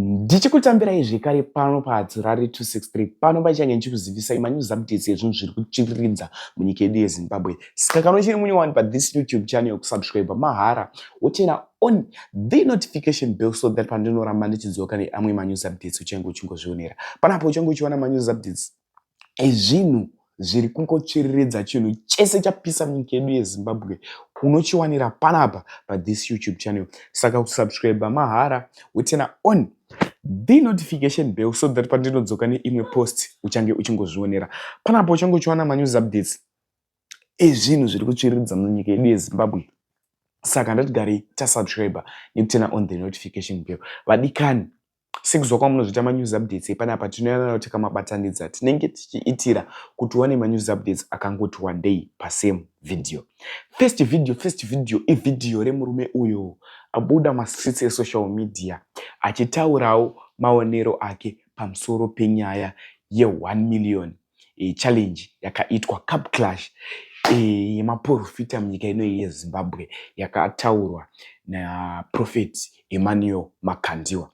Ndichikutambirai zvekare pano paHadzurare 263 pano pachange ndichikuzivisai manews updates ezvinhu zviri kuchiridza munyika yedu yeZimbabwe. Saka kana uchiri munyowani pathis YouTube channel, kusubscribe mahara wochena on the notification bell so that pandinoramba ndichidzoka neamwe manews updates uchange uchingozvionera. Panapo uchange uchiona manews updates ezvinhu zviri kungochiridza chinhu chese chapisa munyika yedu yeZimbabwe unochiwanira panapa pathis YouTube channel. Saka kusubscribe mahara wochena on the notification bell so that pandinodzoka neimwe post uchange uchingozvionera. Panapo uchange uchiwana manews updates ezvinhu zviri kuchiridza munyika yedu yeZimbabwe. Saka ndatigare tasubscribe nekutena on the notification bell. Vadikani, sekuzwa kwamunozviita manews updates panapa tinoona kuti kamabatanidza tinenge tichiitira kuti uwane manews updates akangoti one day pasame video. First video ividhiyo remurume uyo abuda mastreets esocial media achitaurawo maonero ake pamusoro penyaya ye1 million challenge yakaitwa Cup Clash yemaprofita munyika ino yeZimbabwe yakataurwa naProphet Emmanuel Makandiwa.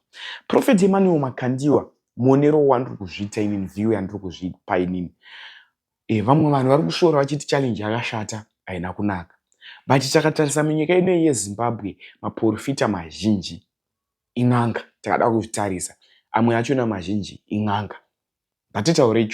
Prophet Emmanuel Makandiwa, muonero wandiri kuzviita inini, view yandiri kuzvipa inini, vamwe vanhu vari kushora vachiti challenge yakashata, haina kunaka. But takatarisa munyika ino yeZimbabwe maprofita mazhinji in'anga, takada kuzvitarisa amwe achona mazhinji in'anga. Ngatitaurei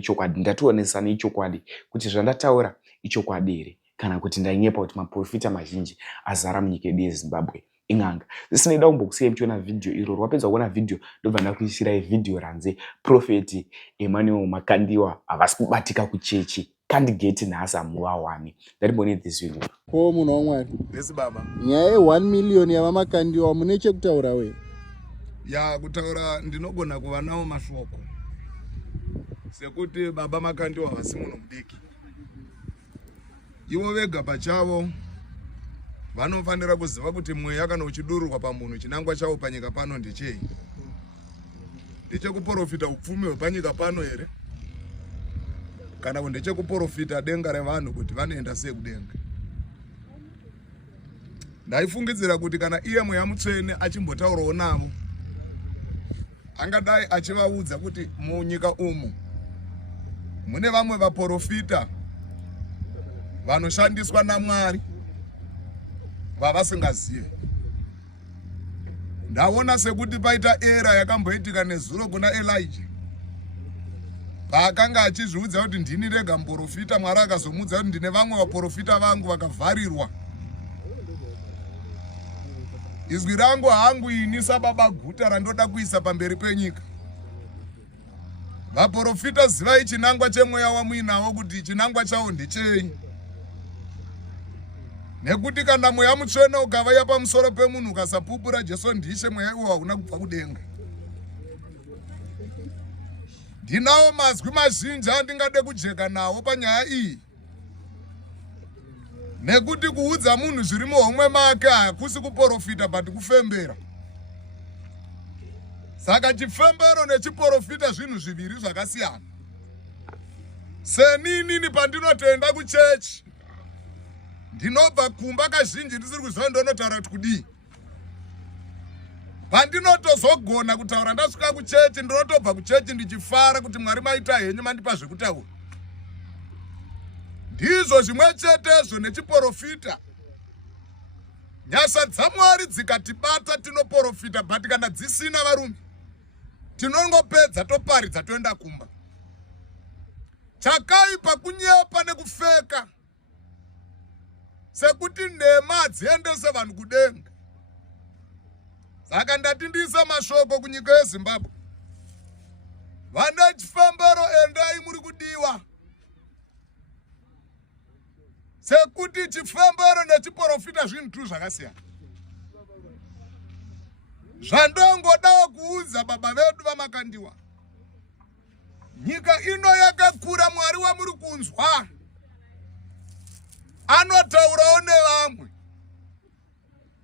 chokwadi, ndationesa nechokwadi kuti zvandataura ichokwadi here kana kuti ndainyepa kuti maprofita mazhinji azara munyika yedu yeZimbabwe in'anga. Zvisinei, da kumbokusiyai muchiona video iro. Wapedza kuona video ndobva ndakuisirai video ranze Prophet Emmanuel Makandiwa havasi kubatika kuchechi candigate nhasi amuwawani. Ndarimbone this video. Ko munhu waMwari. Yes baba. Nyaya ye1 million yavamakandiwa mune chekutaura we? Ya kutaura ndinogona kuva nawo mashoko. Sekuti baba Makandiwa havasi munhu mudiki. Ivo vega pachavo vanofanira kuziva kuti mweya kana uchidururwa pamunhu chinangwa chavo panyika pano ndechei. Ndechekuprofita upfumi hwepanyika pano here? Kana ndechekuprofita denga revanhu kuti vanoenda sei kudenga. Ndaifungidzira kuti kana iye mweya mutsvene achimbotaurawo navo angadai achivaudza kuti munyika umu mune vamwe vaprofita vanoshandiswa naMwari vavasingazivi. Ndaona sekuti paita era yakamboitika nezuro kuna Elijah paakanga achizviudza kuti ndini rega muprofita, Mwari akazomudza kuti ndine vamwe vaprofita vangu vakavharirwa. Izwi rangu hangu ini sababa guta randoda kuisa pamberi penyika. Vaprofita zivai chinangwa chemweya wamuinawo kuti chinangwa chawo ndechei. Nekuti kana mweya mutsvene ukavaya pamusoro pemunhu ukasapupura Jesu ndishe, mweya iwo hauna kubva kudenga. Ndinawo mazwi mazhinji andingade kujeka nawo panyaya iyi. Nekuti kuudza munhu zviri muhomwe make hakusi kuprofita but kufembera. Saka chifembero nechiprofita zvinhu zviviri zvakasiyana. Seninini pandinotenda kuchechi ndinobva kumba kazhinji ndisiri kuziva ndonotaura kuti kudii. Pandinotozogona kutaura ndasvika kuchechi ndinotobva kuchechi ndichifara kuti Mwari maita henyu mandipa zvekutaura. Ndizvo zvimwe chetezvo nechiprofita. Nyasha dzaMwari dzikatibata tinoprofita, but kana dzisina varume tinongopedza toparidza toenda kumba. Chakaipa kunyepa nekufeka sekuti nhema dziendese vanhu kudenga. Saka ndati ndiise mashoko kunyika yeZimbabwe. Vane chifembero endai muri kudiwa. Sekuti chifembero nechiprofita zvinhu zvakasiyana. Zvandongodawo kuudza baba vedu vaMakandiwa. Nyika ino yakakura, Mwari wamuri kunzwa anotaurawo nevamwe.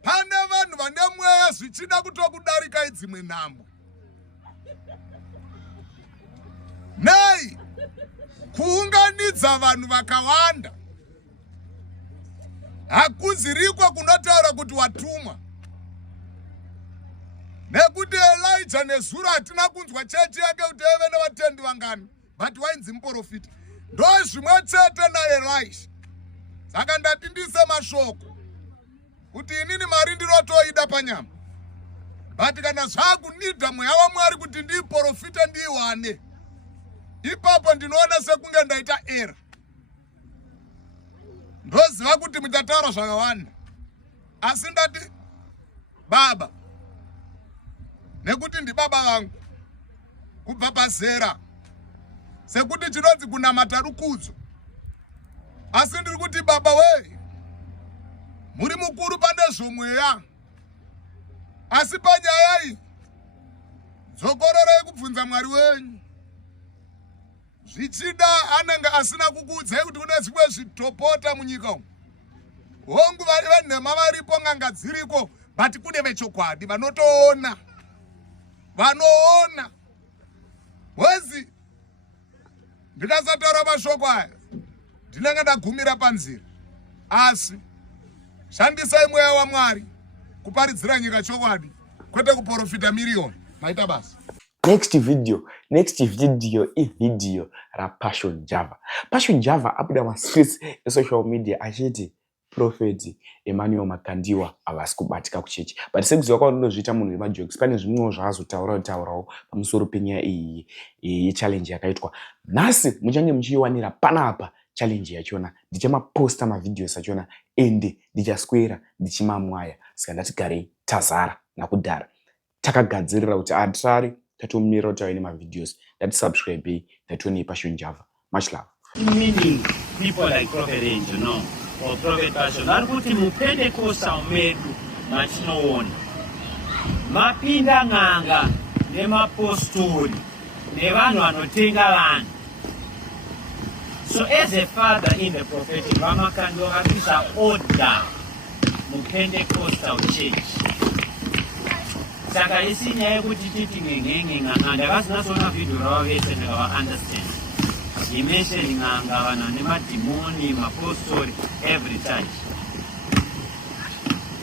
Pane vanhu vane mweya zvichida kutokudarika dzimwe nhambwe. Nei, kuunganidza vanhu vakawanda hakuzirikwa kunotaura kuti watumwa. nekuti Elijah nezuro hatina kunzwa chechi yake kuti ave nevatendi vangani, but wainzi muprofita. Ndo zvimwe chete naElisha. Saka ndati ndise mashoko kuti inini mari ndinotoida panyama, but kana zvakunidha mweya waMwari kuti ndiprofite ndiwane, ipapo ndinoona sekunge ndaita era. Ndoziva kuti muchataura zvakawanda, asi ndati Baba, nekuti ndibaba vangu kubva pazera, sekuti chinonzi kunamata rukudzo, asi ndiri kuti Baba we, muri mukuru pane zvomweya, asi panyaya iyi dzokororei kubvunza Mwari wenyu. Zvichida anenge asina kukuudzai kuti une zvimwe zvitopota munyika umu. Hongu vari venhema varipo, ng'anga dziriko, but kune vechokwadi vanotoona. Vanoona. Wezi ndikasataura mashoko aya ndinenge ndagumira panzira. Asi shandisai mweya waMwari kuparidzira nyika chokwadi, kwete kuprofita miriyoni. Maita basa. Next video ivideo raPassion Java. Passion Java abuda mascreens esocial media achiti Prophet Emmanuel Makandiwa havasi kubatika kuchechi. But sekuziva kwaunozviita munhu wemajokes, pane zvimwewo zvaazotaurawo pamusoro penyaya iyi yechallenge yakaitwa. Nhasi muchange muchiiwanira panapa challenge yachona. Ndichamaposta mavideos achona ende ndichaswera ndichimamwaya. Saka ndati garei tazara nakudhara. Takagadzirira kuti atirari tatomirira kuti ave nemavideos. Subscribe tatione Passion Java. Much love. Meaning people like Prophet Angel, no, or Prophet Passion. Narukuti muPentecostal medu matinoona. Mapinda ng'anga nemapostori nevanhu vanotenga vanhu. So as a father in the prophetic, Ramakandiwa vakisa order muPentecostal church. Saka isi nyaya yekuti titi ngenge ng'anga, ndakazinasoona video ravo vese ndakava understand. He mentioned ng'anga, vanhu nemadhimoni, mapostori, every time.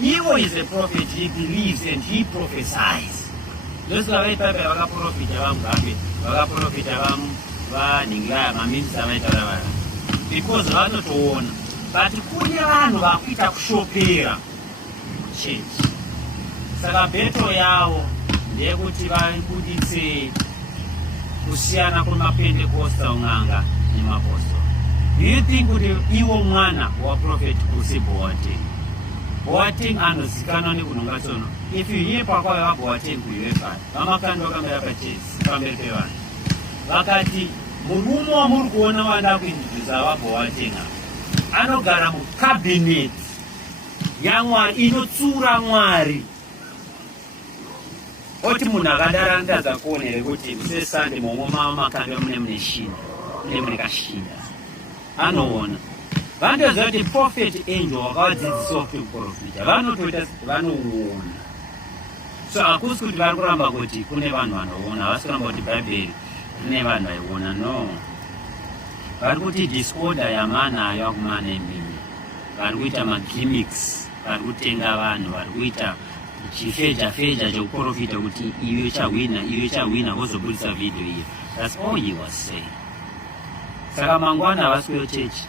He is a prophet, he believes and he prophesies. Those vakaita vakaprofita vaMugabe, vakaprofita vaNingilaya, maminista vaita vara. Because vanotoona. But kune vanhu vakuita kushopera church. Saka beto yavo ndeyekuti vabuditse kusiyana kwemaPentecostal ng'anga nemapostori. Do you think kuti iwo mwana waProphet Kusi Boateng? Boateng anozikanwa nekunonga tsono. If you hear pakwaya vaBoateng kuUFA, vaMakandiwa vakamira pachesi pamberi pevanhu. Vakati murume wamuri kuona wanda kuintrodusa vaBoateng anogara mucabinet yaMwari inotsura Mwari. Oti munhu akadarandadza kuonere kuti kusesande momwe maMakandiwa mune shinda, mune kashinda. Anoona. Vandoziva kuti Prophet Angel wakavadzidzisa kuti kuprofita. Vanotoita vanouona. So hakusi kuti vari kuramba kuti kune vanhu vanoona. Havasi kuramba kuti Bhaibheri kune vanhu vaiona. No. Vari kuti disorder yamanayo akumana emini. Vari kuita magimmicks. Vari kutenga vanhu. Vari kuita chifeja chekuprofita kuti iwe chawina vozobudisa video iyo. That's all he was saying. Saka mangwana havasi kuyo chechi.